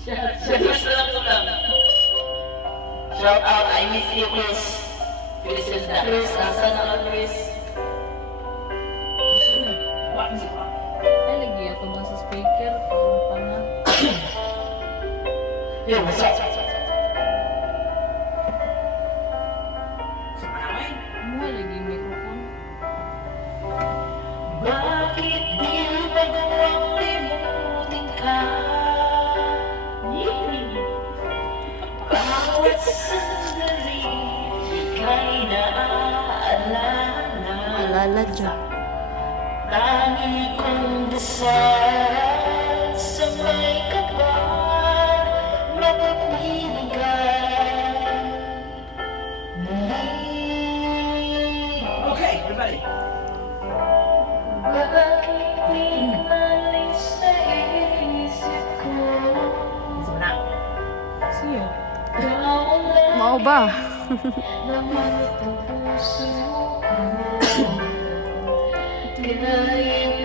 Chris na lang ko lang. Shout out, I miss you, Chris. Chris na. Chris, nasa na ka, Chris? Ay, lagi ako ba sa speaker? Ano pa na? Yo, what's up? Ano lagi microphone? Bakit di magawang limutin ka? Bawat sandali, ika'y naaalala. Alala dyan. Tangi kong dasal sa may kapal, mapapili ka muli. Okay, everybody. Bakit pinalis na isip ko? Siyo. Mau ba? Naman ang puso ko. Kinain